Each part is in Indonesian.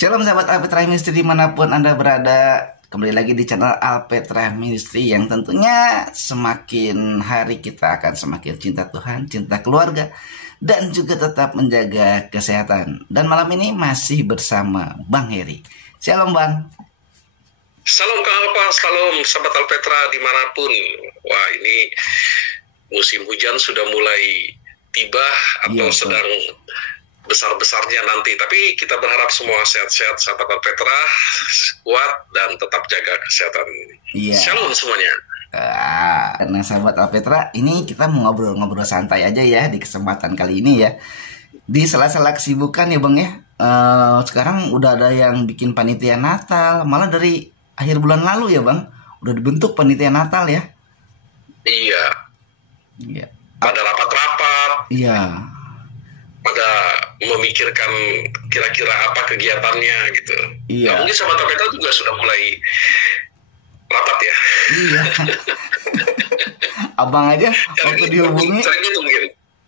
Shalom sahabat Alpetra Ministry dimanapun Anda berada. Kembali lagi di channel Alpetra Ministry yang tentunya semakin hari kita akan semakin cinta Tuhan, cinta keluarga, dan juga tetap menjaga kesehatan. Dan malam ini masih bersama Bang Heri. Shalom Bang. Salam Kak Alpa, salam sahabat Alpetra dimanapun. Wah, ini musim hujan sudah mulai tiba atau sedang besar-besarnya nanti. Tapi kita berharap semua sehat-sehat sahabat Alpetra, kuat dan tetap jaga kesehatan. Shalom semuanya. Karena sahabat Alpetra, ini kita mau ngobrol-ngobrol santai aja ya di kesempatan kali ini ya. Di sela-sela kesibukan ya Bang ya. Sekarang udah ada yang bikin panitia Natal, malah dari akhir bulan lalu ya Bang, udah dibentuk panitia Natal ya. Iya. Pada rapat-rapat. Iya. Pada memikirkan kira-kira apa kegiatannya gitu. Iya. Nah, mungkin sahabat Alpetra juga sudah mulai rapat ya. Iya. Abang aja waktu dihubungi.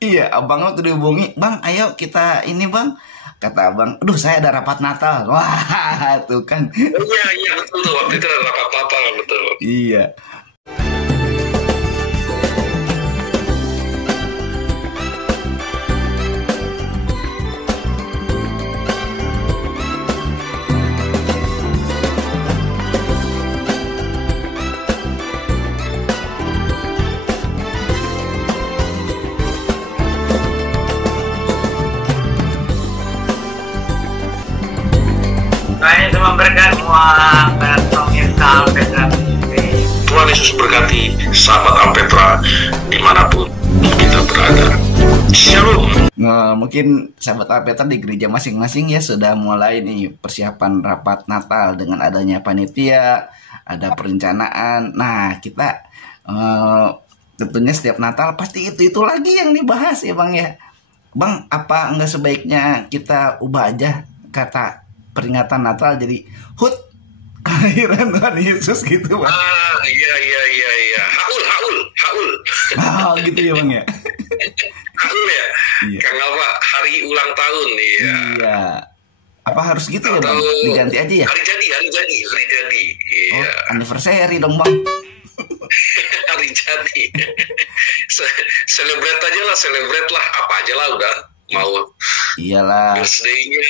Iya, abang waktu dihubungi, Bang, ayo kita ini Bang. Kata abang, aduh saya ada rapat Natal. Wah, tuh kan. Iya, betul tuh. Waktu itu ada rapat Natal, betul. Iya. Saya cuma berkat semua pemirsa Alpetra Ministry. Tuhan Yesus berkati sahabat Alpetra dimanapun kita berada. Shalom. Nah, mungkin sahabat Alpetra di gereja masing-masing ya sudah mulai nih persiapan rapat Natal dengan adanya panitia, ada perencanaan. Nah, kita tentunya setiap Natal pasti itu lagi yang dibahas ya Bang ya. Bang, apa enggak sebaiknya kita ubah aja kata peringatan Natal jadi HUT, kelahiran Tuhan Yesus gitu Bang. Iya. Haul. Oh gitu ya Bang ya. Haul ya. Iya. Kang Alfa, hari ulang tahun ya. Iya. Apa harus gitu ya Bang? Diganti aja ya? Hari jadi. Iya. Oh, anniversary dong Bang. Hari jadi. Celebrate lah, apa aja lah udah. Mau iyalah birthday-nya,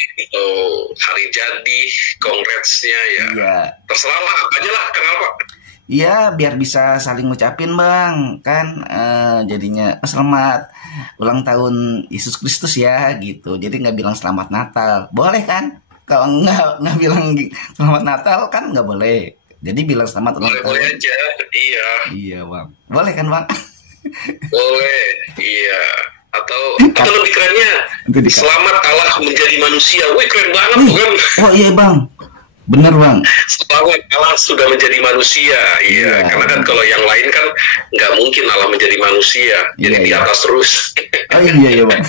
hari jadi, congrats-nya ya. Iya. Terserah lah, apa aja lah Kang Alfa. Iya, biar bisa saling ngucapin Bang, kan jadinya selamat ulang tahun Yesus Kristus ya gitu. Jadi nggak bilang selamat Natal, boleh kan? Kalau nggak bilang selamat Natal kan nggak boleh. Jadi bilang selamat ulang tahun. Boleh aja, iya. Iya Bang, boleh kan Bang? Boleh, iya. Atau lebih kerennya, selamat Allah menjadi manusia. Wih, keren banget bukan? Oh iya Bang, bener Bang. Selamat Allah sudah menjadi manusia. Iya. Karena kan kalau yang lain kan nggak mungkin Allah menjadi manusia, jadi di atas terus. Oh iya Bang.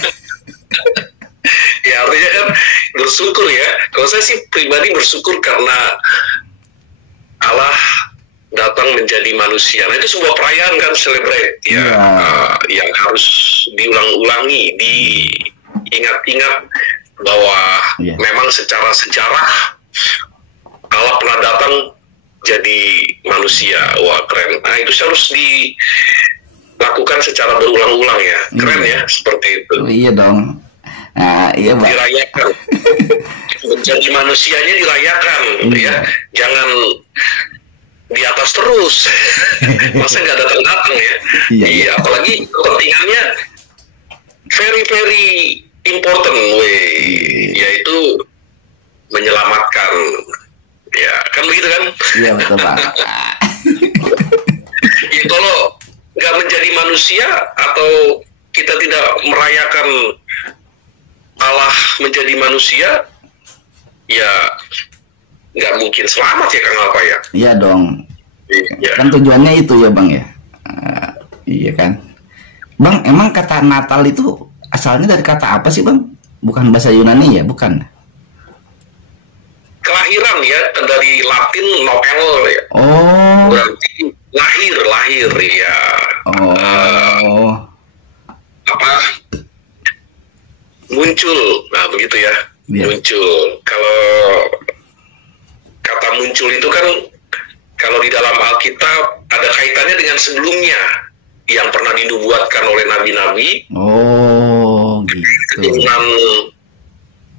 Ya artinya kan bersyukur ya. Kalau saya sih pribadi bersyukur karena Allah datang menjadi manusia. Nah itu sebuah perayaan kan, celebrate ya, yang harus diulang-ulangi, diingat-ingat bahwa memang secara sejarah Allah pernah datang jadi manusia. Wah keren. Nah itu harus dilakukan secara berulang-ulang ya. Keren ya, seperti itu. Oh, iya dong. Nah, iya Bang. Dirayakan. Menjadi manusianya dirayakan ya. Jangan di atas terus. Masa nggak datang-datang ya. Iya, apalagi kepentingannya very important yaitu menyelamatkan. Ya, kan begitu kan? Iya betul Bang. Ya kalau nggak menjadi manusia atau kita tidak merayakan Allah menjadi manusia, ya nggak mungkin selamat ya Kang Alfa ya. Iya dong. Iya. Kan tujuannya itu ya Bang ya. Iya kan. Bang, emang kata Natal itu asalnya dari kata apa sih Bang? Bukan bahasa Yunani ya, bukan? Kelahiran ya, dari Latin Noel ya. Oh. Berarti lahir ya. Oh. Muncul, nah begitu ya. Iya. Muncul. Kalau muncul itu kan kalau di dalam Alkitab ada kaitannya dengan sebelumnya yang pernah dinubuatkan oleh nabi-nabi. Oh, gitu. Turunan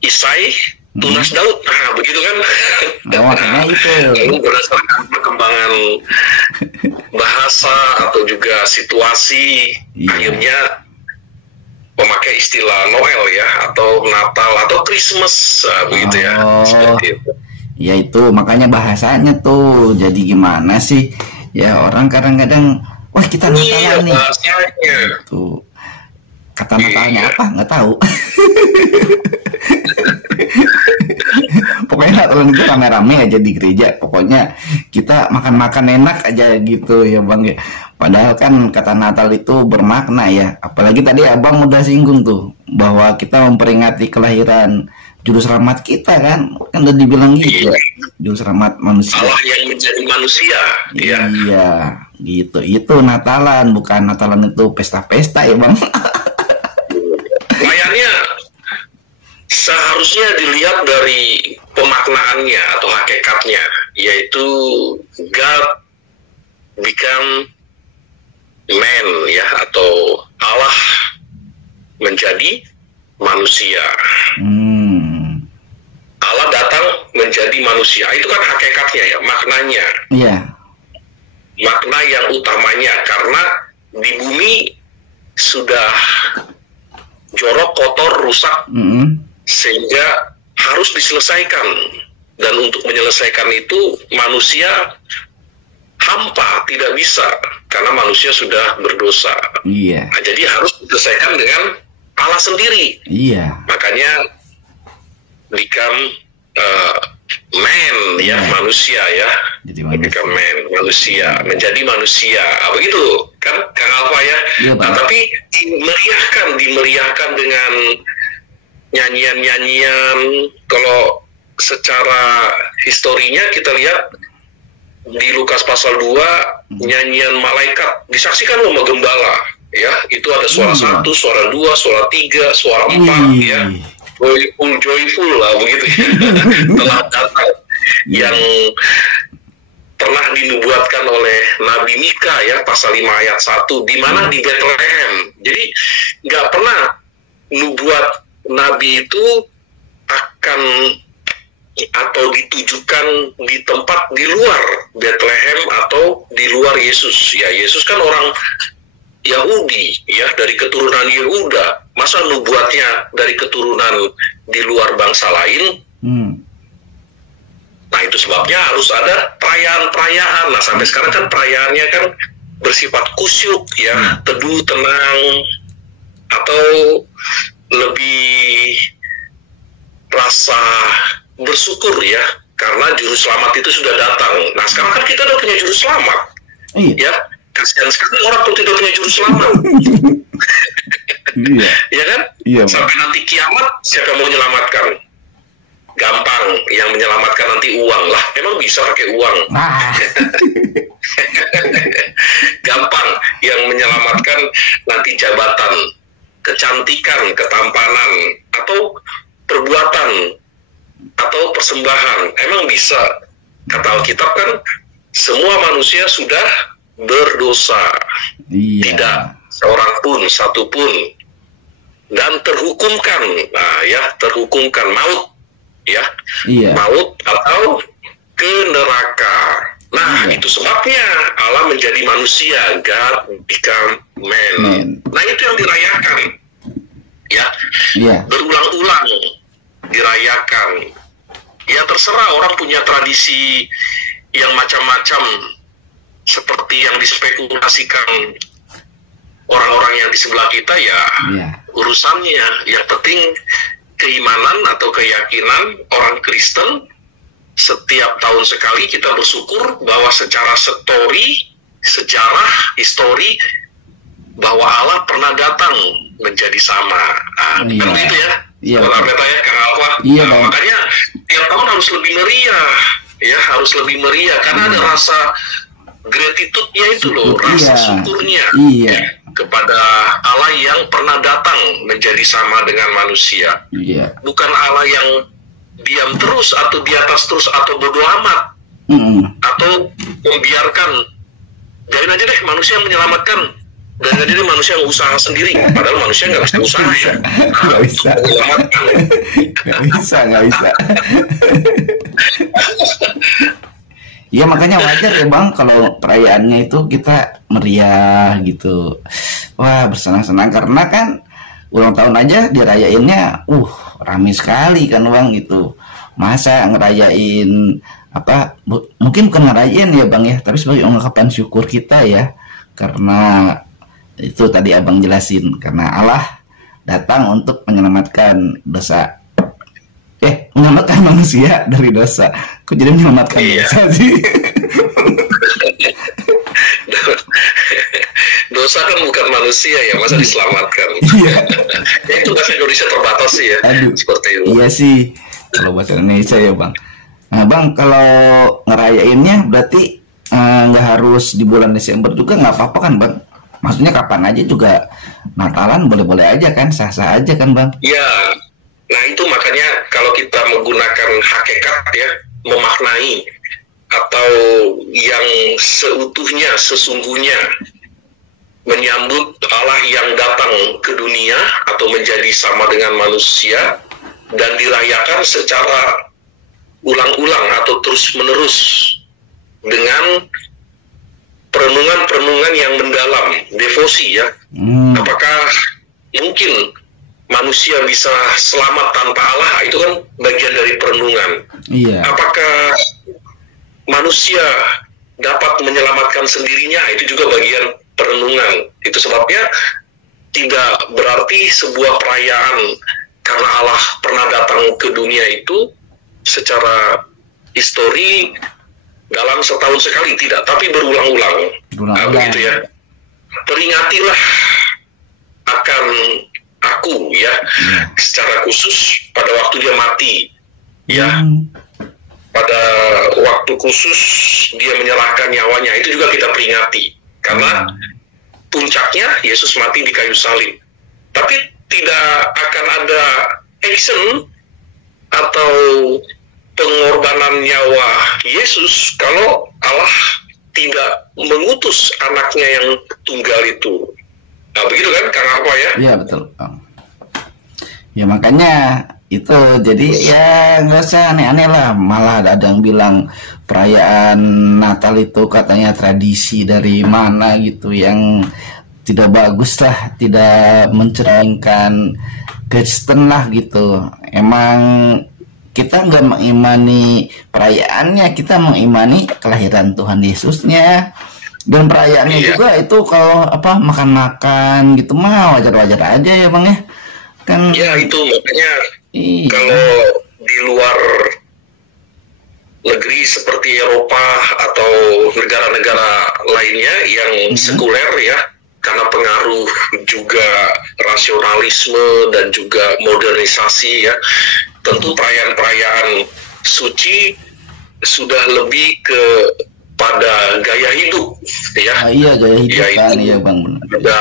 Isai, tunas Daud, nah begitu kan. Makanya itu. Lalu berdasarkan perkembangan bahasa atau juga situasi, akhirnya memakai istilah Noel ya, atau Natal atau Christmas, begitu ya. Seperti itu. Ya itu makanya bahasanya tuh jadi gimana sih ya, orang kadang-kadang wah kita Natalan nih tuh, kata Natalnya apa nggak tahu. Pokoknya Natalan itu rame-rame aja di gereja, pokoknya kita makan-makan enak aja gitu ya Bang ya. Padahal kan kata Natal itu bermakna ya, apalagi tadi Abang udah singgung tuh bahwa kita memperingati kelahiran juru selamat kita kan udah dibilang gitu ya, juru selamat manusia, Allah yang menjadi manusia. Iya gitu, itu Natalan, bukan Natalan itu pesta-pesta ya Bang. Layarnya seharusnya dilihat dari pemaknaannya atau hakikatnya, yaitu God become man ya, atau Allah menjadi manusia. Allah datang menjadi manusia, itu kan hakikatnya ya, maknanya. Iya. Makna yang utamanya, karena di bumi sudah jorok, kotor, rusak, sehingga harus diselesaikan. Dan untuk menyelesaikan itu manusia hampa, tidak bisa, karena manusia sudah berdosa. Iya. Nah, jadi harus diselesaikan dengan Allah sendiri. Iya. Makanya become man ya, manusia ya. Jadi manusia. Become man, manusia, menjadi manusia. Begitu kan Kang Alfa ya. Iya, nah, tapi dimeriahkan dengan nyanyian-nyanyian. Kalau secara historinya kita lihat di Lukas pasal 2, nyanyian malaikat disaksikan sama gembala ya. Itu ada suara 1, suara 2, suara 3, suara 4 ya. Joyful lah begitu ya. Telah datang yang pernah dinubuatkan oleh Nabi Mika ya, pasal 5 ayat 1, di mana di Bethlehem. Jadi nggak pernah nubuat Nabi itu akan atau ditujukan di tempat di luar Bethlehem atau di luar Yesus. Ya, Yesus kan orang Yahudi ya, dari keturunan Yehuda. Masa nubuatnya dari keturunan di luar bangsa lain? Nah, itu sebabnya harus ada perayaan-perayaan. Nah, sampai sekarang kan perayaannya kan bersifat kusyuk ya, teduh, tenang, atau lebih rasa bersyukur ya, karena juru selamat itu sudah datang. Nah, sekarang kan kita udah punya juru selamat. Ya, kasihan sekali orang kalau tidak punya juru selamat. Iya. Ya kan? Iya, sampai nanti kiamat siapa yang mau menyelamatkan? Gampang, yang menyelamatkan nanti uang lah. Emang bisa pakai uang? Gampang, yang menyelamatkan nanti jabatan, kecantikan, ketampanan, atau perbuatan, atau persembahan. Emang bisa? Kata Alkitab kan, semua manusia sudah berdosa. Iya. Tidak seorang pun, satu pun. Dan terhukumkan, nah ya, terhukumkan maut, ya, maut atau ke neraka. Nah, itu sebabnya Allah menjadi manusia, God become man. Nah, itu yang dirayakan, ya, berulang-ulang dirayakan. Ya, terserah orang punya tradisi yang macam-macam, seperti yang dispekulasikan orang-orang yang di sebelah kita ya, urusannya. Yang penting keimanan atau keyakinan orang Kristen, setiap tahun sekali kita bersyukur bahwa secara sejarah, histori, bahwa Allah pernah datang menjadi sama. Kan begitu ya? Kalau ya, Kang Alfa. Nah, makanya tiap tahun harus lebih meriah, ya, harus lebih meriah, karena ada rasa gratitude-nya itu loh, rasa syukurnya kepada Allah yang pernah datang menjadi sama dengan manusia. Bukan Allah yang diam terus atau di atas terus atau bodoh amat. atau membiarkan biarin aja deh manusia yang menyelamatkan, dan aja deh manusia yang usaha sendiri, padahal manusia nggak bisa usaha ya, nggak bisa, menyelamatkan. nggak bisa. Ya makanya wajar ya Bang kalau perayaannya itu kita meriah gitu. Wah, bersenang-senang karena kan ulang tahun aja dirayainnya rame sekali kan Bang gitu. Masa ngerayain apa mungkin bukan ngerayain ya Bang ya, tapi sebagai ungkapan syukur kita ya, karena itu tadi Abang jelasin, karena Allah datang untuk menyelamatkan dosa, menyelamatkan manusia dari dosa. Kok jadi menyelamatkan dosa sih? Dosa kan bukan manusia ya, masa diselamatkan. Ya, itu bahasa Indonesia terbatas sih ya. Seperti itu. Iya sih, kalau bahasa Indonesia ya Bang. Nah Bang, kalau ngerayainnya berarti nggak harus di bulan Desember juga, nggak apa-apa kan Bang? Maksudnya kapan aja juga, Natalan boleh-boleh aja kan, sah-sah aja kan Bang? Ya, nah itu makanya kalau kita menggunakan hakikat ya, memaknai atau yang seutuhnya, sesungguhnya menyambut Allah yang datang ke dunia atau menjadi sama dengan manusia dan dirayakan secara ulang-ulang atau terus-menerus dengan perenungan-perenungan yang mendalam, devosi ya. Apakah mungkin manusia bisa selamat tanpa Allah? Itu kan bagian dari perenungan. Iya. Apakah manusia dapat menyelamatkan sendirinya? Itu juga bagian perenungan. Itu sebabnya tidak berarti sebuah perayaan karena Allah pernah datang ke dunia itu secara histori dalam setahun sekali, tidak, tapi berulang-ulang. Begitu ya. Peringatilah akan aku ya, secara khusus pada waktu dia mati ya, pada waktu khusus dia menyerahkan nyawanya, itu juga kita peringati karena puncaknya Yesus mati di kayu salib. Tapi tidak akan ada action atau pengorbanan nyawa Yesus kalau Allah tidak mengutus anaknya yang tunggal itu. Nah begitu kan Kang Aqua ya? Iya betul. Ya makanya itu jadi ya nggak usah aneh-aneh lah. Malah ada yang bilang perayaan Natal itu katanya tradisi dari mana gitu yang tidak bagus lah, tidak mencerminkan Kristen lah gitu. Emang kita nggak mengimani perayaannya, kita mengimani kelahiran Tuhan Yesusnya. Dan perayaannya juga itu kalau makan-makan gitu mah wajar-wajar aja ya Bang ya. Kan ya itu makanya kalau di luar negeri seperti Eropa atau negara-negara lainnya yang sekuler ya, karena pengaruh juga rasionalisme dan juga modernisasi ya, tentu perayaan-perayaan suci sudah lebih pada gaya hidup ya. Iya gaya hidup kan, iya Bang. Ada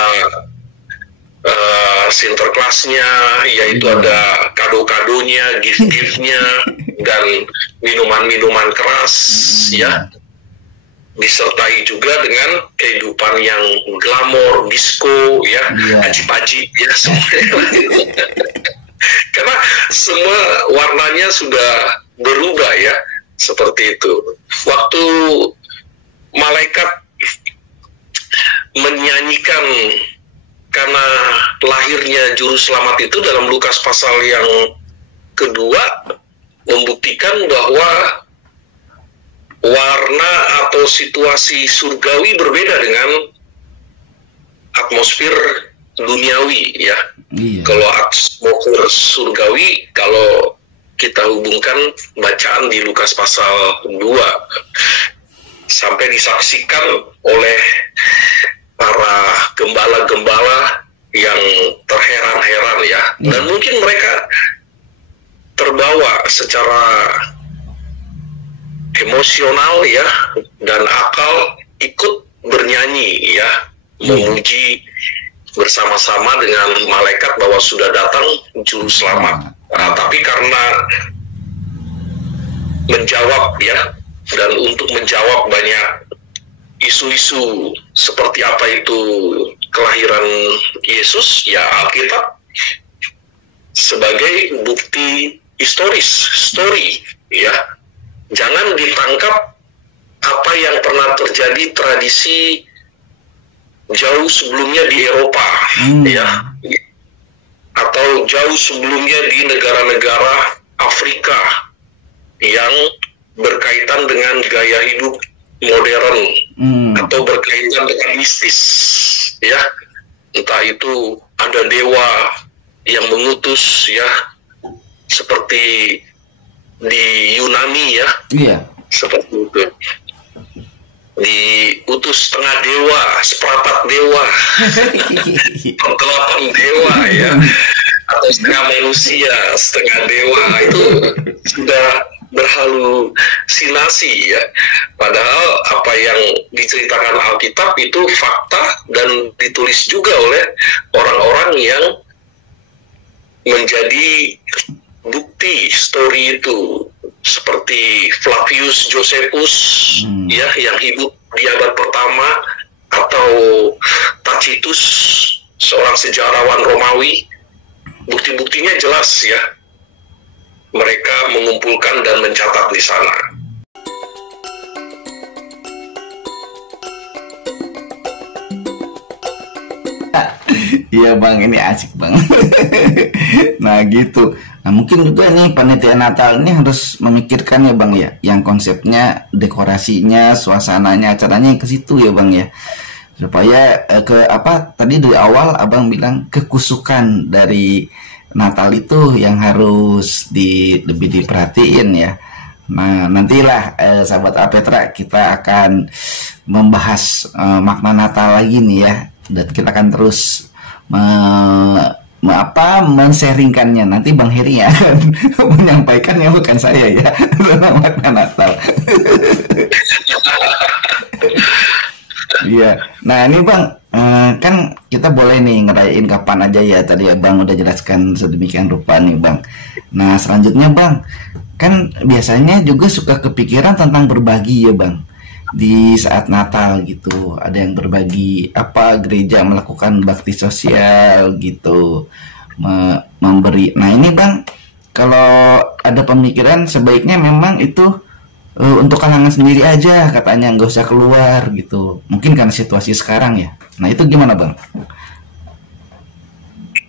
Sinterklasnya, yaitu ada kado-kadonya, gift-giftnya, dan minuman-minuman keras ya, disertai juga dengan kehidupan yang glamor, disco ya, aji-aji ya semuanya. Karena semua warnanya sudah berubah ya, seperti itu. Waktu malaikat menyanyikan karena lahirnya juru selamat itu dalam Lukas pasal yang kedua, membuktikan bahwa warna atau situasi surgawi berbeda dengan atmosfer duniawi ya. Kalau atmosfer surgawi, kalau kita hubungkan bacaan di Lukas pasal 2 sampai disaksikan oleh para gembala-gembala yang terheran-heran ya, dan mungkin mereka terbawa secara emosional ya, dan akal ikut bernyanyi ya, memuji bersama-sama dengan malaikat bahwa sudah datang juru selamat. Tapi karena menjawab ya dan untuk menjawab banyak isu-isu seperti apa itu kelahiran Yesus, ya Alkitab sebagai bukti story, ya. Jangan ditangkap apa yang pernah terjadi tradisi jauh sebelumnya di Eropa, ya, atau jauh sebelumnya di negara-negara Afrika yang berkaitan dengan gaya hidup modern atau berkaitan dengan mistis, ya. Entah itu ada dewa yang mengutus, ya, seperti di Yunani, ya, seperti itu, diutus setengah dewa, seperempat dewa, delapan dewa, ya, atau setengah manusia, setengah dewa, itu sudah berhalusinasi, ya. Padahal apa yang diceritakan Alkitab itu fakta dan ditulis juga oleh orang-orang yang menjadi bukti story itu, seperti Flavius Josephus, ya, yang hidup di abad pertama, atau Tacitus, seorang sejarawan Romawi. Bukti-buktinya jelas, ya. Mereka mengumpulkan dan mencatat di sana. Iya Bang, ini asik Bang. Nah gitu. Nah mungkin juga nih panitia Natal ini harus memikirkan ya Bang ya, yang konsepnya, dekorasinya, suasananya, acaranya ke situ ya Bang ya, supaya ke apa tadi dari awal Abang bilang kekusukan dari Natal itu yang harus lebih diperhatiin ya. Nah nantilah sahabat Alpetra, kita akan membahas makna Natal lagi nih ya, dan kita akan terus men-sharingkannya. Nanti Bang Heri ya akan menyampaikannya, bukan saya ya, tentang makna Natal. Iya. Nah ini Bang, kan kita boleh nih ngerayain kapan aja ya. Tadi ya Bang udah jelaskan sedemikian rupa nih Bang. Nah selanjutnya Bang, kan biasanya juga suka kepikiran tentang berbagi ya Bang, di saat Natal gitu. Ada yang berbagi apa, gereja melakukan bakti sosial gitu, memberi. Nah ini Bang, kalau ada pemikiran sebaiknya memang itu untuk kalangan sendiri aja katanya, nggak usah keluar gitu, mungkin karena situasi sekarang ya. Nah itu gimana Bang?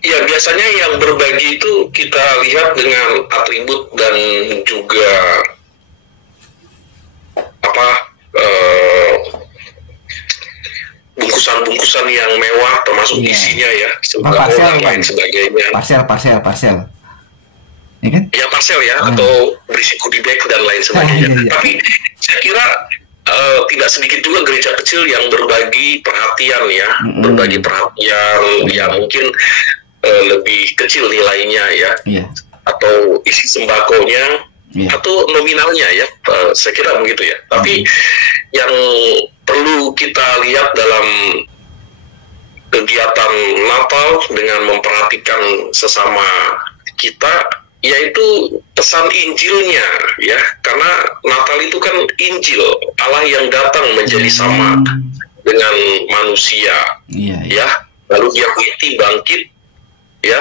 Ya biasanya yang berbagi itu kita lihat dengan atribut dan juga apa, bungkusan-bungkusan yang mewah, termasuk isinya ya, sembako dan lain sebagainya. Parcel. Ya kan? Ya parcel ya, atau berisi goodie bag dan lain sebagainya. Tapi saya kira tidak sedikit juga gereja kecil yang berbagi perhatian ya, berbagi perhatian yang mungkin lebih kecil nilainya ya, atau isi sembakonya, atau nominalnya ya, saya kira begitu ya. Tapi yang perlu kita lihat dalam kegiatan Natal dengan memperhatikan sesama kita, yaitu pesan Injilnya ya, karena Natal itu kan Injil, Allah yang datang menjadi sama dengan manusia, ya, lalu dia mati bangkit ya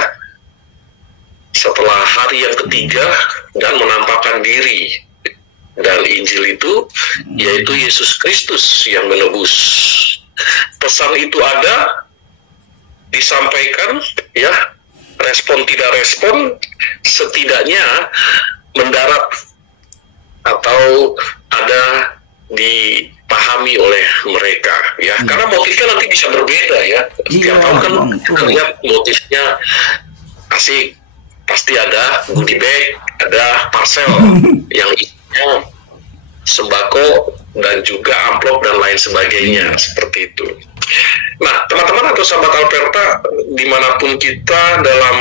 setelah hari yang ketiga dan menampakkan diri. Dan Injil itu yaitu Yesus Kristus yang menebus. Pesan itu ada, disampaikan ya, respon tidak respon, setidaknya mendarat atau ada dipahami oleh mereka ya. Karena motifnya nanti bisa berbeda ya. Setiap tahun kan kita lihat motifnya asik, pasti ada goodie bag, ada parcel yang isinya sembako dan juga amplop dan lain sebagainya, seperti itu. Nah, teman-teman atau sahabat Alperta, dimanapun kita dalam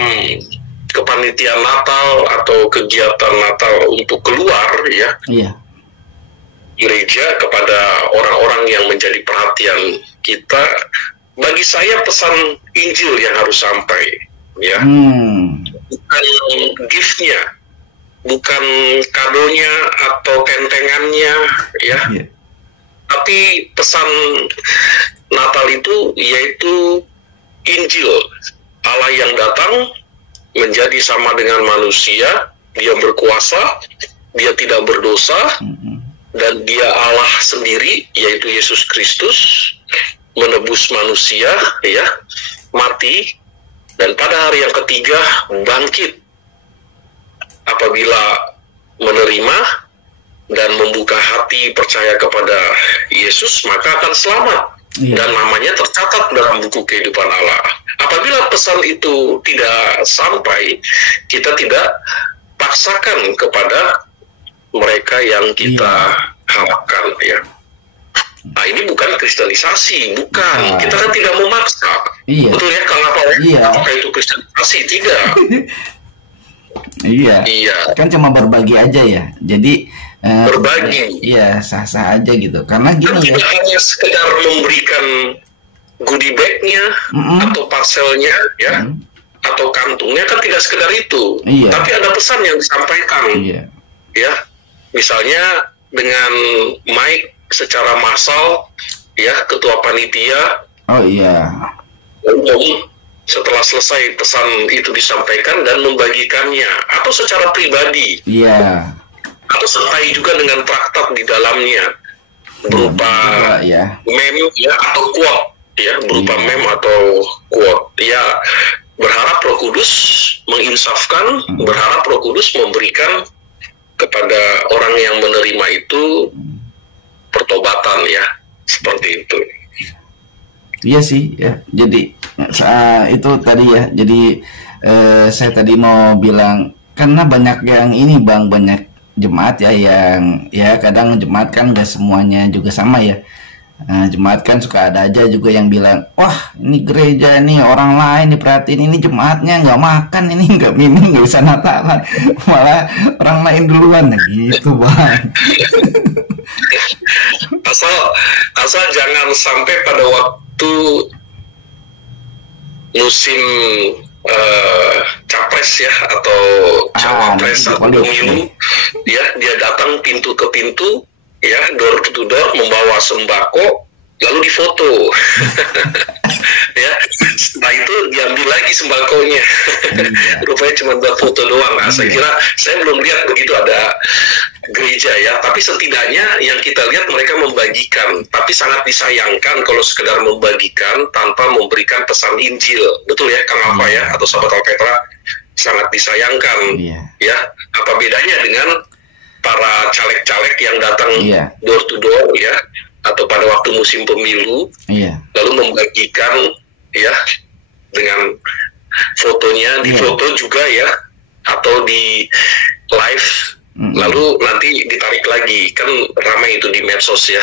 kepanitiaan Natal atau kegiatan Natal untuk keluar ya, gereja kepada orang-orang yang menjadi perhatian kita, bagi saya pesan Injil yang harus sampai ya, bukan gift-nya bukan kadonya atau kentengannya, ya. Iya. Tapi pesan Natal itu yaitu Injil, Allah yang datang menjadi sama dengan manusia, dia berkuasa, dia tidak berdosa, dan dia Allah sendiri, yaitu Yesus Kristus, menebus manusia, ya, mati, dan pada hari yang ketiga bangkit. Apabila menerima dan membuka hati percaya kepada Yesus, maka akan selamat. Dan namanya tercatat dalam buku kehidupan Allah. Apabila pesan itu tidak sampai, kita tidak paksakan kepada mereka yang kita harapkan, ya. Nah, ini bukan kristenisasi, bukan. Kita kan tidak memaksa. Betul ya, Kang Apa? Apakah itu kristenisasi? Tidak. Iya. Kan cuma berbagi aja ya. Jadi berbagi. Iya, sah-sah aja gitu. Karena gini kan tidak hanya sekedar memberikan goodie bag-nya atau parcelnya, ya, atau kantungnya, kan tidak sekedar itu. Tapi ada pesan yang disampaikan. Ya, misalnya dengan mic secara massal, ya, ketua panitia. Umum setelah selesai pesan itu disampaikan dan membagikannya, atau secara pribadi. Atau sertai juga dengan traktat di dalamnya berupa meme, ya, atau quote, ya, berupa meme atau quote. Ya, berharap Roh Kudus menginsafkan, berharap Roh Kudus memberikan kepada orang yang menerima itu pertobatan, ya, seperti itu. Iya sih, ya. Jadi itu tadi ya. Jadi saya tadi mau bilang, karena banyak yang ini Bang, banyak jemaat ya yang ya kadang jemaat kan nggak semuanya juga sama ya. Jemaat kan suka ada aja juga yang bilang, wah ini gereja nih orang lain diperhatiin, ini jemaatnya nggak makan, ini nggak minum, nggak bisa Natalan, malah orang lain duluan, nah, gitu Bang. asal jangan sampai pada waktu musim capres, ya, atau cawapres atau pemilu, dia datang pintu ke pintu, ya, door to door, membawa sembako, lalu difoto. Ya, setelah itu diambil lagi sembakonya. Rupanya cuma buat foto doang. Nah, saya kira, saya belum lihat begitu ada gereja, ya, tapi setidaknya yang kita lihat mereka membagikan. Tapi sangat disayangkan kalau sekedar membagikan tanpa memberikan pesan Injil. Betul ya, Kang Alfa, ya, atau Sahabat Alpetra, sangat disayangkan. Ya, apa bedanya dengan para caleg-caleg yang datang door to door, ya, atau pada waktu musim pemilu, lalu membagikan, ya, dengan fotonya, difoto juga, ya, atau di live, lalu nanti ditarik lagi, kan ramai itu di medsos, ya.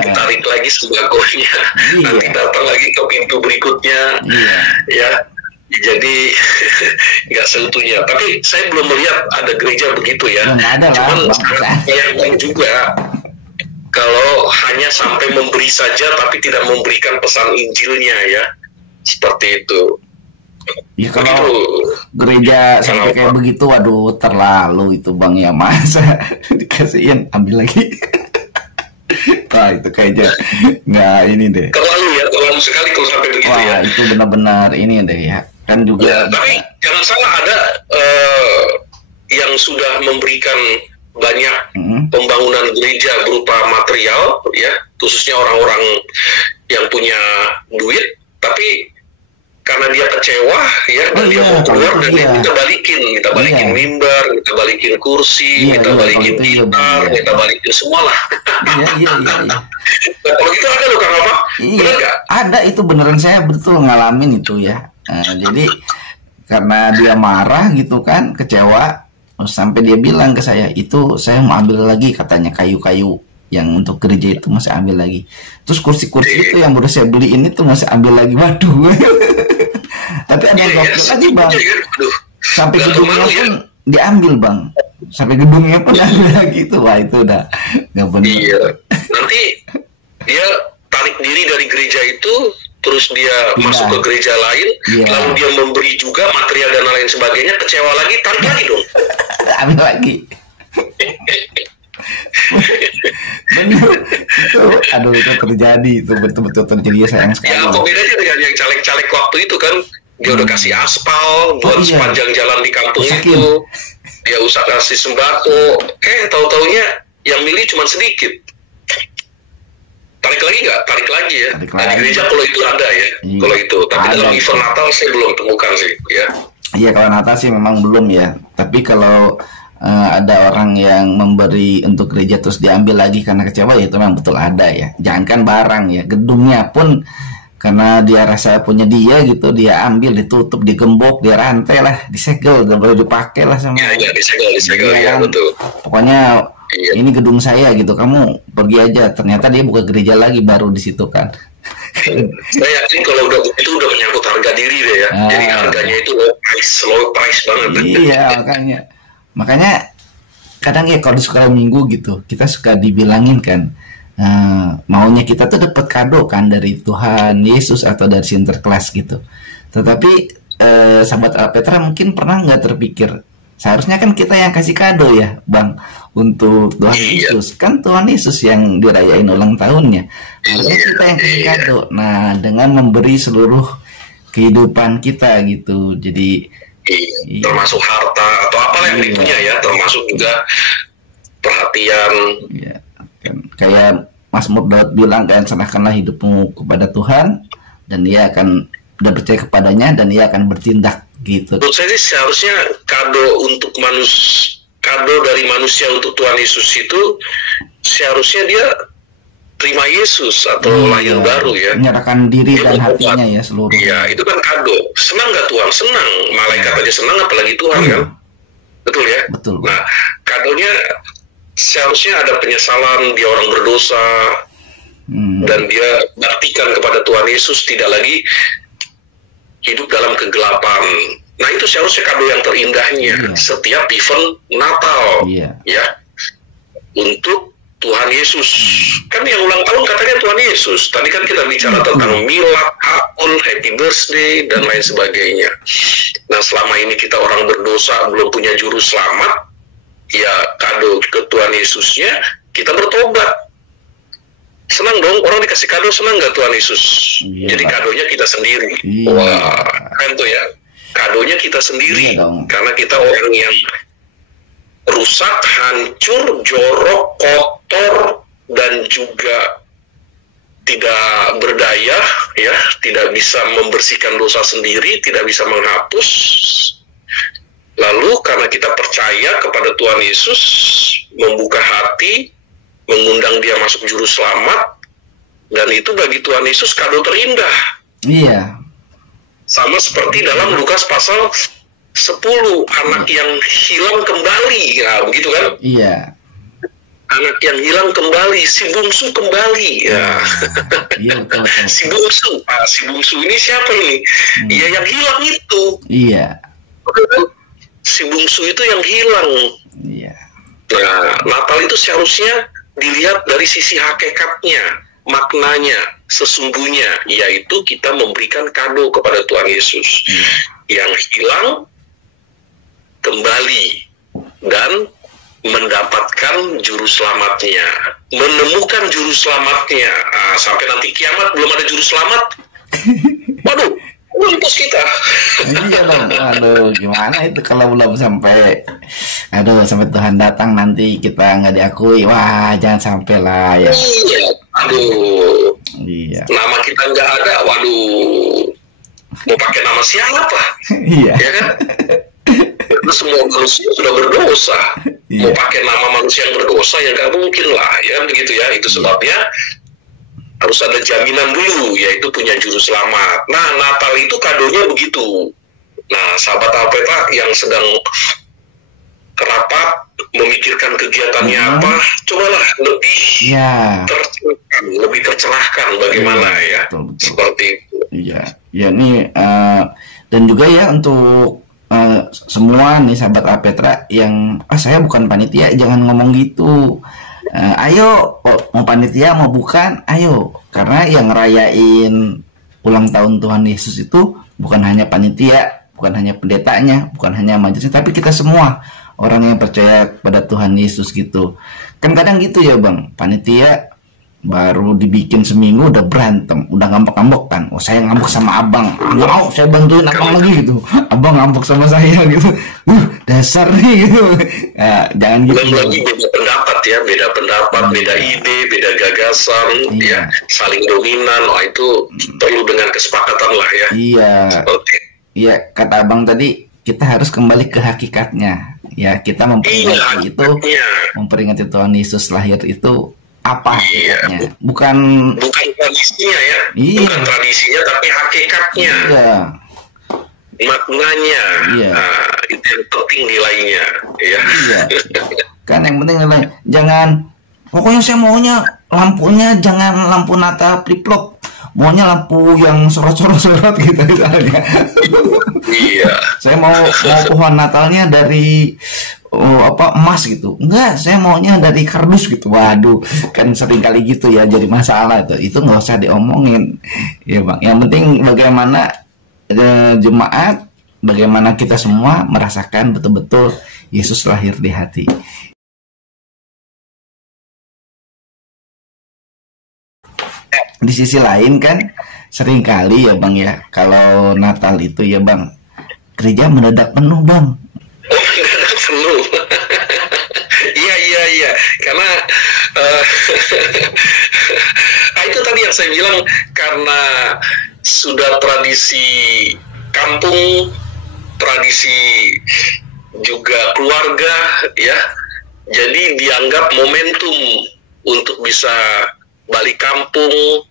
Ditarik lagi sembakonya, nanti datang lagi ke pintu berikutnya, ya. Jadi nggak seutuhnya. Tapi saya belum melihat ada gereja begitu, ya. Cuman yang juga kalau hanya sampai memberi saja tapi tidak memberikan pesan Injilnya, ya, seperti itu. Ya, kalau gereja sampai kayak begitu, waduh, terlalu itu Bang, ya, masa dikasihin ambil lagi. Wah, itu kayaknya nggak ini deh. Terlalu sekali kalau sampai begitu. Wah, ya. Itu benar-benar ini deh, ya. Kan juga. Ya, tapi jangan salah, ada yang sudah memberikan banyak pembangunan gereja berupa material, ya, khususnya orang-orang yang punya duit, tapi karena dia kecewa, ya, dan dia mau keluar, dan kita balikin mimbar, kita balikin kursi, kita balikin gitar, kita balikin semua lah. Kalau gitu ada loh, Kang Apa? Benar nggak? Ada, itu beneran, saya betul ngalamin itu, ya. Jadi karena dia marah gitu kan, kecewa, sampai dia bilang ke saya, itu saya mau ambil lagi, katanya kayu-kayu yang untuk gereja itu masih ambil lagi. Terus kursi-kursi itu yang baru saya beliin itu masih ambil lagi, waduh. Tapi ada yang lagi Bang, sampai gedungnya pun diambil Bang, sampai gedungnya pun diambil lagi, itu wah, itu udah nggak benar. Nanti dia tarik diri dari gereja itu, terus dia masuk ke gereja lain, lalu dia memberi juga material dan lain sebagainya, kecewa lagi, tarik lagi dong. Ambil lagi. Bener itu, aduh itu terjadi, itu betul-betul terjadi, sayang sekali. Ya apa bedanya dengan yang caleg-caleg waktu itu kan, dia udah kasih aspal buat sepanjang jalan di kampung itu, dia usah kasih sembako, tahu-taunya yang milih cuma sedikit. Tarik lagi nggak? Tarik lagi ya. Nah, di gereja kalau itu ada ya, kalau itu. Tapi dalam event Natal saya belum temukan sih, ya. Iya, kalau Natal sih memang belum ya. Tapi kalau ada orang yang memberi untuk gereja terus diambil lagi karena kecewa, ya itu memang betul ada ya. Jangankan barang ya, gedungnya pun karena dia rasa punya dia gitu, dia ambil, ditutup, digembok, dia rantai lah, disegel, dan baru dipakai lah sama. Iya, disegel ya, betul. Pokoknya ini gedung saya gitu, kamu pergi aja. Ternyata dia buka gereja lagi baru di situ kan. Saya yakin kalau udah itu udah menyangkut harga diri deh ya. Jadi harganya itu low price banget. Iya, makanya kadang ya kalau di sekolah minggu gitu, kita suka dibilangin kan, maunya kita tuh dapat kado kan dari Tuhan Yesus atau dari Sinterklas gitu. Tetapi sahabat Alpetra mungkin pernah nggak terpikir, seharusnya kan kita yang kasih kado ya Bang, untuk Tuhan Yesus. Kan Tuhan Yesus yang dirayain ulang tahunnya, harusnya kita yang kasih kado. Nah, dengan memberi seluruh kehidupan kita gitu, jadi termasuk harta atau apalah yang dipunya ya, termasuk juga perhatian. Iya, kan kayak Mazmur Daud bilang kan, serahkanlah hidupmu kepada Tuhan dan Dia akan udah percaya kepadanya dan Ia akan bertindak gitu. Menurut saya sih seharusnya kado dari manusia untuk Tuhan Yesus itu seharusnya dia terima Yesus atau lahir baru ya, menyerahkan diri dan hatinya ya seluruh. Iya, itu kan kado. Senang nggak Tuhan? Senang. Malaikat aja senang, apalagi Tuhan kan. Betul ya. Betul. Nah, kadonya seharusnya ada penyesalan, dia orang berdosa, dan dia baktikan kepada Tuhan Yesus, tidak lagi hidup dalam kegelapan. Nah, itu seharusnya kado yang terindahnya setiap event Natal, ya, untuk Tuhan Yesus. Kan yang ulang tahun katanya Tuhan Yesus. Tadi kan kita bicara tentang milad, haul, happy birthday, dan lain sebagainya. Nah, selama ini kita orang berdosa, belum punya juru selamat, ya kado ke Tuhan Yesusnya, kita bertobat. Senang dong, orang dikasih kado, senang nggak Tuhan Yesus? Jadi kadonya kita sendiri. Wah, kan tuh ya. Kadonya kita sendiri. Karena kita orang yang rusak, hancur, jorok, kotor, dan juga tidak berdaya, ya, tidak bisa membersihkan dosa sendiri, tidak bisa menghapus. Lalu karena kita percaya kepada Tuhan Yesus, membuka hati, mengundang dia masuk juru selamat, dan itu bagi Tuhan Yesus kado terindah. Iya. Sama seperti dalam Lukas pasal 10, anak yang hilang kembali, ya, begitu kan? Iya. Anak yang hilang kembali, si bungsu kembali, ya. Iya, betul. Si bungsu ini siapa ini? Ya, yang hilang itu. Iya. Si bungsu itu yang hilang. Iya. Nah, Natal itu seharusnya dilihat dari sisi hakikatnya, maknanya, sesungguhnya, yaitu kita memberikan kado kepada Tuhan Yesus yang hilang kembali dan mendapatkan juru selamatnya, menemukan juru selamatnya. Sampai nanti kiamat belum ada juru selamat, waduh, mampus kita. Iya dong, aduh, gimana itu kalau belum sampai, sampai Tuhan datang nanti kita nggak diakui, wah jangan sampai lah ya. Iya, aduh. Iya. Nama kita nggak ada, waduh. Mau pakai nama siapa? Iya. Ya kan? Karena semua manusia sudah berdosa. Mau pakai nama manusia yang berdosa ya nggak mungkin lah, ya kan begitu ya. Itu sebabnya harus ada jaminan dulu, yaitu punya juru selamat. Nah, Natal itu kadonya begitu. Nah, sahabat Alpetra yang sedang rapat memikirkan kegiatannya apa, cobalah lebih tercerahkan bagaimana ya, betul. Seperti itu. Iya, ya ini dan juga ya untuk semua nih sahabat Alpetra yang saya bukan panitia, jangan ngomong gitu. Ayo mau panitia mau bukan, ayo, karena yang ngerayain ulang tahun Tuhan Yesus itu bukan hanya panitia, bukan hanya pendetanya, bukan hanya majelisnya, tapi kita semua orang yang percaya pada Tuhan Yesus gitu. Kan kadang gitu ya Bang, panitia baru dibikin seminggu udah berantem, udah ngambek-ngambek kan. Oh saya ngambek sama abang, nggak mau saya bantuin abang lagi gitu. Abang ngambek sama saya gitu. Dasar nih gitu. Nah, jangan gitu. Belum lagi beda pendapat ya, beda pendapat, beda ide, beda gagasan, ya saling dominan. Oh itu perlu dengan kesepakatan lah ya. Iya. Iya kata abang tadi, kita harus kembali ke hakikatnya. Ya kita memperingati itu, memperingati Tuhan Yesus lahir itu apa hakikatnya? Bukan tradisinya ya, bukan tradisinya tapi hakikatnya, maknanya. Nah, itu yang penting nilainya ya. Kan yang penting nilai. Jangan pokoknya saya maunya lampunya jangan lampu Natal flip-flop, maunya lampu yang sorot-sorot gitu misalnya. Iya. Saya mau pohon Natalnya dari emas gitu. Enggak, saya maunya dari kardus gitu. Waduh, kan sering kali gitu ya jadi masalah itu. Itu nggak usah diomongin. Ya Bang, yang penting bagaimana jemaat, bagaimana kita semua merasakan betul-betul Yesus lahir di hati. Di sisi lain kan sering kali ya Bang ya, kalau Natal itu ya Bang, gereja mendadak penuh Bang. Oh, mendadak penuh. Iya. Karena itu tadi yang saya bilang, karena sudah tradisi kampung, tradisi juga keluarga ya. Jadi dianggap momentum untuk bisa balik kampung,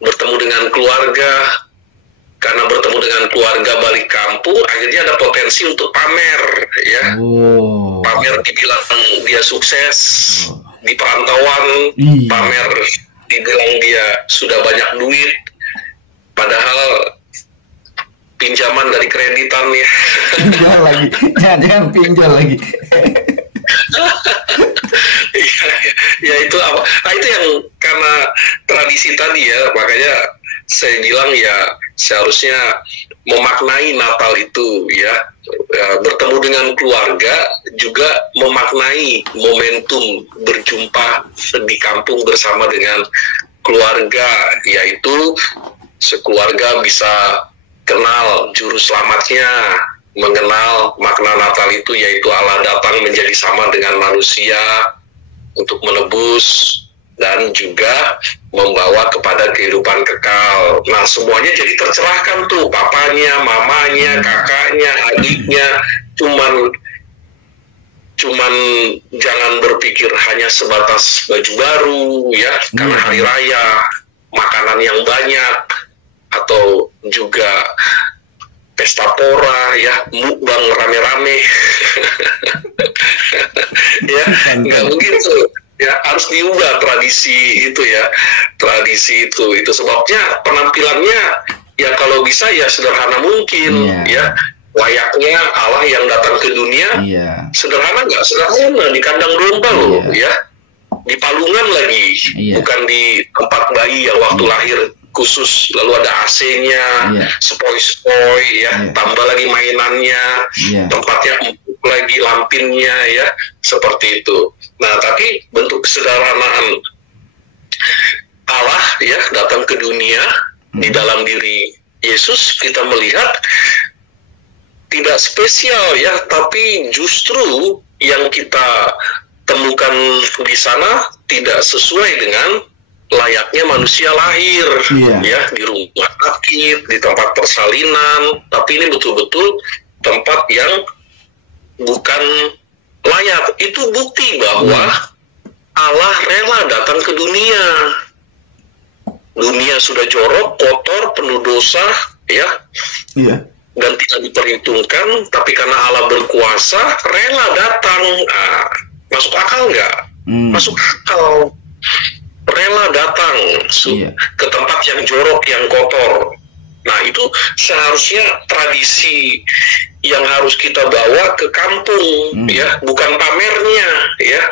bertemu dengan keluarga. Karena bertemu dengan keluarga balik kampung, akhirnya ada potensi untuk pamer ya. Pamer dibilang dia sukses di perantauan, pamer dibilang dia sudah banyak duit, padahal pinjaman dari kreditan ya. Pinjal lagi, jangan pinjal lagi. Ya itu apa? Nah, itu yang karena tradisi tadi ya, makanya saya bilang ya seharusnya memaknai Natal itu ya, bertemu dengan keluarga juga memaknai momentum berjumpa di kampung bersama dengan keluarga, yaitu sekeluarga bisa kenal juru selamatnya, mengenal makna Natal itu, yaitu Allah datang menjadi sama dengan manusia untuk menebus dan juga membawa kepada kehidupan kekal. Nah, semuanya jadi tercerahkan tuh, papanya, mamanya, kakaknya, adiknya. Cuman jangan berpikir hanya sebatas baju baru ya, karena hari raya, makanan yang banyak, atau juga pesta pora ya, mukbang rame-rame. Ya, nggak begitu. Ya, harus diubah tradisi itu ya. Tradisi itu sebabnya penampilannya ya kalau bisa ya sederhana mungkin ya. Layaknya Allah yang datang ke dunia. Sederhana nggak? Sederhana di kandang domba loh ya. Di palungan lagi, bukan di tempat bayi yang waktu lahir khusus, lalu ada AC-nya, sepoi-sepoi ya, tambah lagi mainannya, tempatnya empuk lagi, lampinnya ya, seperti itu. Nah, tapi bentuk kesederhanaan Allah ya datang ke dunia di dalam diri Yesus, kita melihat tidak spesial ya, tapi justru yang kita temukan di sana tidak sesuai dengan layaknya manusia lahir ya, di rumah sakit, di tempat persalinan, tapi ini betul-betul tempat yang bukan layak. Itu bukti bahwa Allah rela datang ke dunia. Dunia sudah jorok, kotor, penuh dosa ya, dan tidak diperhitungkan, tapi karena Allah berkuasa rela datang. Nah, masuk akal nggak? Masuk akal. Rela datang ke tempat yang jorok, yang kotor. Nah, itu seharusnya tradisi yang harus kita bawa ke kampung ya, bukan pamernya ya.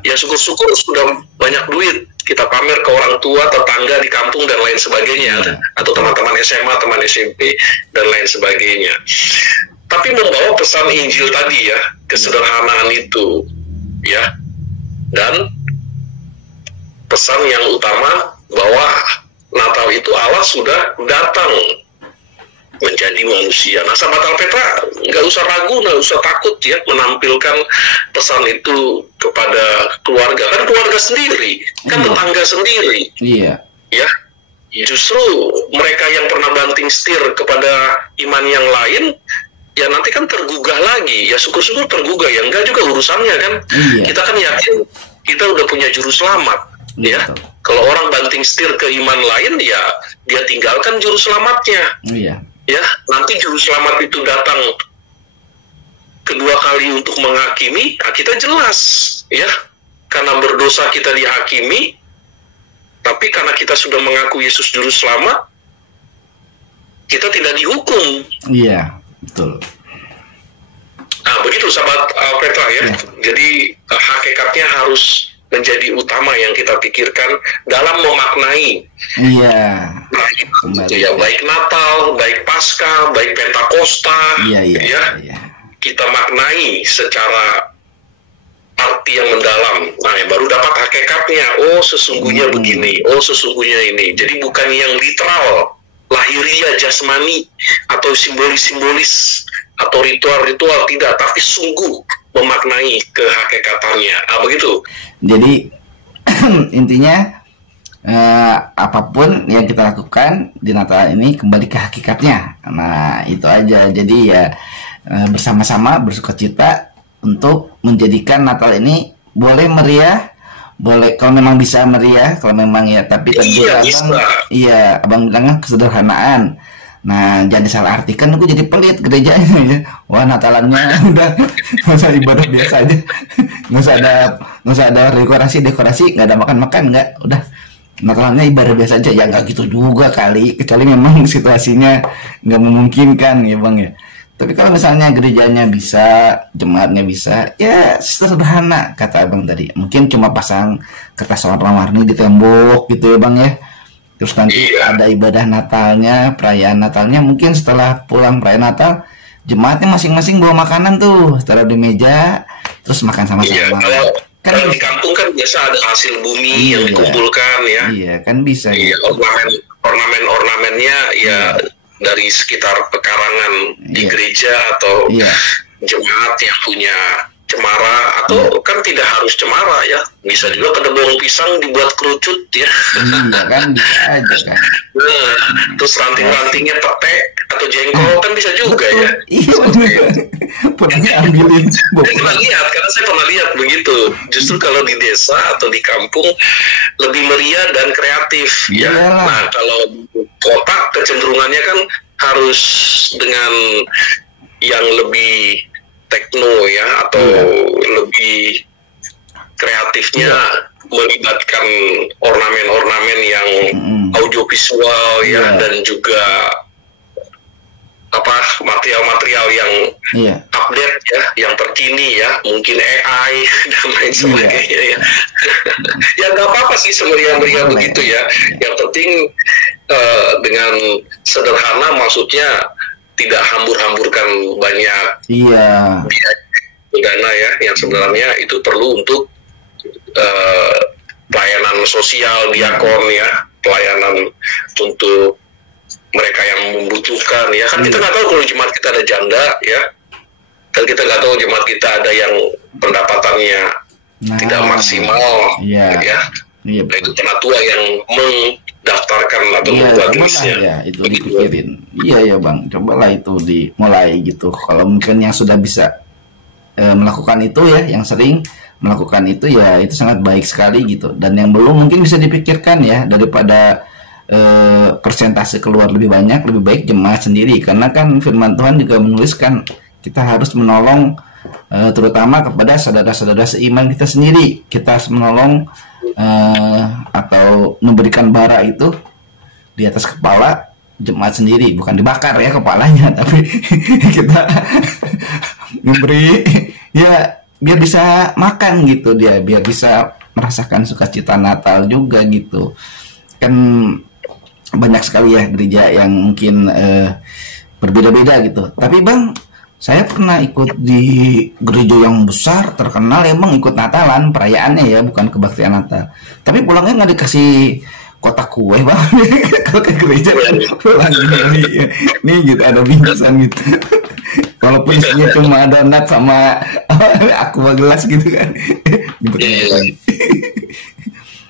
Ya syukur-syukur sudah banyak duit, kita pamer ke orang tua, tetangga di kampung dan lain sebagainya, atau teman-teman SMA, teman SMP dan lain sebagainya. Tapi membawa pesan Injil tadi ya, kesederhanaan itu ya, dan pesan yang utama bahwa Natal itu Allah sudah datang menjadi manusia. Nah, sahabat Alpetra, nggak usah ragu, nggak usah takut ya menampilkan pesan itu kepada keluarga. Kan keluarga sendiri, kan tetangga sendiri. Iya. Ya, justru mereka yang pernah banting setir kepada iman yang lain, ya nanti kan tergugah lagi. Ya syukur-syukur tergugah, ya enggak juga urusannya kan. Iya. Kita kan yakin kita udah punya juru selamat. Ya, kalau orang banting setir ke iman lain, ya dia tinggalkan juru selamatnya. Iya. Ya, nanti juru selamat itu datang kedua kali untuk menghakimi, nah kita jelas ya, karena berdosa kita dihakimi, tapi karena kita sudah mengaku Yesus juru selamat, kita tidak dihukum. Iya, betul. Nah, begitu sahabat Petra ya. Jadi hakikatnya harus menjadi utama yang kita pikirkan dalam memaknai. Iya. Baik Natal, baik Paskah, baik Pentakosta, ya. Kita maknai secara arti yang mendalam. Nah, yang baru dapat hakikatnya. Oh, sesungguhnya begini. Oh, sesungguhnya ini. Jadi bukan yang literal, lahiriah, jasmani, atau simbolis-simbolis, atau ritual-ritual, tidak. Tapi sungguh memaknai kehakikatannya. Ah, begitu. Jadi intinya apapun yang kita lakukan di Natal ini kembali ke hakikatnya. Nah, itu aja. Jadi ya bersama-sama bersukacita untuk menjadikan Natal ini boleh meriah, boleh kalau memang bisa meriah, kalau memang ya, tapi tentu abang bilang kesederhanaan. Nah, jadi salah artikan aku jadi pelit gerejanya ya. Wah, Natalannya udah masa ibadah biasa aja. Nggak usah ada dekorasi, nggak ada makan-makan, nggak. Udah Natalannya ibadah biasa aja. Ya nggak gitu juga kali, kecuali memang situasinya nggak memungkinkan ya Bang ya. Tapi kalau misalnya gerejanya bisa, jemaatnya bisa, ya sederhana kata Abang tadi. Mungkin cuma pasang kertas warna-warni di tembok gitu ya Bang ya. Terus nanti ada ibadah Natalnya, perayaan Natalnya, mungkin setelah pulang perayaan Natal, jemaatnya masing-masing bawa makanan tuh, taruh di meja, terus makan sama-sama. Kalau di kampung kan biasa ada hasil bumi yang dikumpulkan ya. Iya, kan bisa. Iya, ornamennya ya dari sekitar pekarangan di gereja atau jemaat yang punya cemara, atau kan tidak harus cemara ya, bisa juga kedebong pisang dibuat kerucut ya. Iya kan, bisa aja kan. Nah, terus ranting-rantingnya pete atau jengkol kan bisa juga ya. Iya pernah ambilin. Saya pernah lihat begitu. Justru kalau di desa atau di kampung lebih meriah dan kreatif ya. Nah, kalau kota kecenderungannya kan harus dengan yang lebih tekno ya, atau lebih kreatifnya melibatkan ornamen-ornamen yang audiovisual ya, dan juga material-material yang update ya, yang terkini ya, mungkin AI dan lain sebagainya ya. Ya nggak apa-apa sih semeriah-meriah begitu ya. Yang penting dengan sederhana, maksudnya tidak hambur-hamburkan banyak dana ya, yang sebenarnya itu perlu untuk pelayanan sosial, diakon ya, pelayanan untuk mereka yang membutuhkan ya. Kan kita nggak tahu kalau jemaat kita ada janda ya, kan kita nggak tahu jemaat kita ada yang pendapatannya tidak maksimal ya. Itu penatua yang mendaftarkan atau membuat listnya. Ya, itu dipikirin. Iya ya Bang, cobalah itu dimulai gitu. Kalau mungkin yang sudah bisa melakukan itu ya, yang sering melakukan itu ya, itu sangat baik sekali gitu. Dan yang belum mungkin bisa dipikirkan ya, daripada persentase keluar lebih banyak, lebih baik jemaat sendiri. Karena kan firman Tuhan juga menuliskan kita harus menolong terutama kepada saudara-saudara seiman kita sendiri. Kita harus menolong atau memberikan bara itu di atas kepala jemaat sendiri, bukan dibakar ya kepalanya, tapi kita memberi ya biar bisa makan gitu, dia biar bisa merasakan sukacita Natal juga gitu. Kan banyak sekali ya gereja yang mungkin berbeda-beda gitu. Tapi Bang, saya pernah ikut di gereja yang besar terkenal, emang ikut Natalan perayaannya ya, bukan kebaktian Natal. Tapi pulangnya nggak dikasih kotak kue Bang. Kalau ke gereja pulang gini, nih gitu ada bingkisan gitu. Walaupun isinya cuma donat sama aqua gelas gitu kan.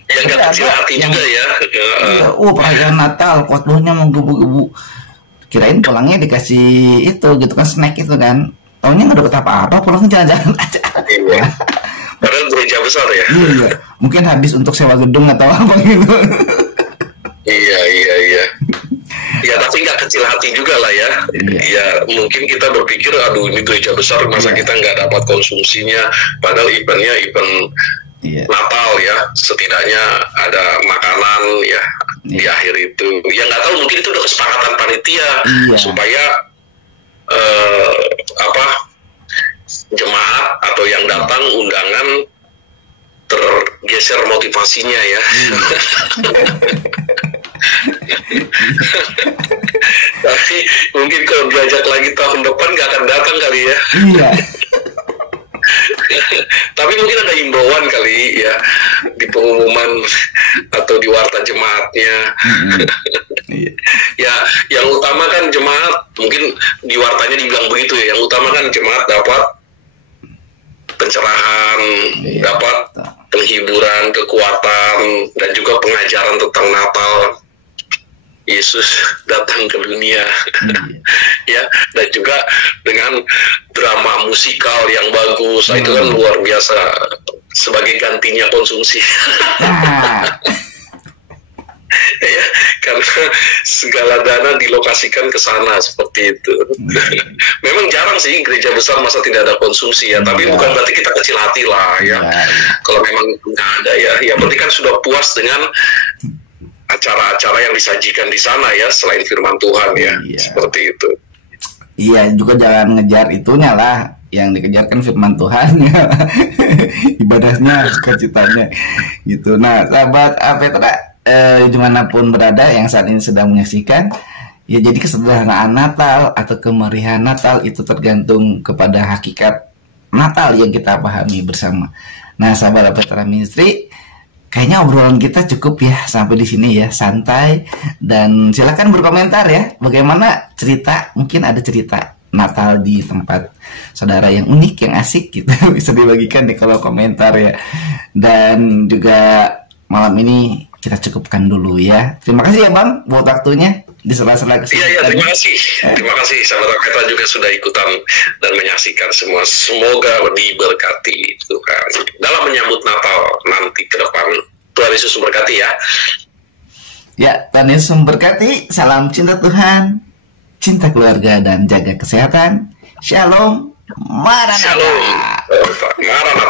Yang gak kecil hati juga ya. Perayaan Natal, khotbahnya mau gebu-gebu. Kirain pulangnya dikasih itu gitu kan, snack itu kan. Taunya nggak dapet apa-apa, pulangnya jalan-jalan aja. Iya. Padahal gereja besar ya. Iya. Mungkin habis untuk sewa gedung atau apa gitu. Iya. Ya tapi nggak kecil hati juga lah ya. Ya mungkin kita berpikir, aduh ini gereja besar, masa kita nggak dapat konsumsinya. Padahal eventnya event Natal ya, setidaknya ada makanan ya di akhir itu. Ya nggak tahu, mungkin itu udah kesepakatan panitia supaya jemaat atau yang datang undangan tergeser motivasinya ya. Tapi mungkin kalau diajak lagi tahun depan nggak akan datang kali ya. Iya. Tapi mungkin ada himbauan kali ya di pengumuman atau di warta jemaatnya. Ya, yang utama kan jemaat, mungkin di wartanya dibilang begitu ya. Yang utama kan jemaat dapat pencerahan, dapat penghiburan, kekuatan, dan juga pengajaran tentang Natal. Yesus datang ke dunia, ya, dan juga dengan drama musikal yang bagus, itu kan luar biasa sebagai gantinya konsumsi. Ya, karena segala dana dilokasikan ke sana seperti itu. Memang jarang sih gereja besar masa tidak ada konsumsi ya, tapi bukan berarti kita kecil hati lah ya. Kalau memang nggak ada ya, yang penting kan sudah puas dengan acara-acara yang disajikan di sana ya, selain firman Tuhan ya, seperti itu. Iya, juga jangan ngejar itunya lah, yang dikejar kan firman Tuhan ya. Ibadahnya, sukacitanya gitu. Nah, sahabat Petra, dimanapun berada yang saat ini sedang menyaksikan, ya jadi kesederhanaan Natal atau kemeriahan Natal itu tergantung kepada hakikat Natal yang kita pahami bersama. Nah, sahabat Petra Ministry, kayaknya obrolan kita cukup ya sampai di sini ya, santai, dan silakan berkomentar ya, bagaimana cerita, mungkin ada cerita Natal di tempat saudara yang unik, yang asik gitu, bisa dibagikan di kolom komentar ya. Dan juga malam ini kita cukupkan dulu ya. Terima kasih ya Bang buat waktunya di sela-sela kesempatan. Iya, terima kasih sahabat Petra juga sudah ikutan dan menyaksikan semua. Semoga diberkati Tuhan dalam menyambut Natal nanti ke depan. Tuhan Yesus memberkati ya. Ya, Tuhan Yesus memberkati. Salam cinta Tuhan, cinta keluarga, dan jaga kesehatan. Shalom. Maranatha. Shalom. Maranatha.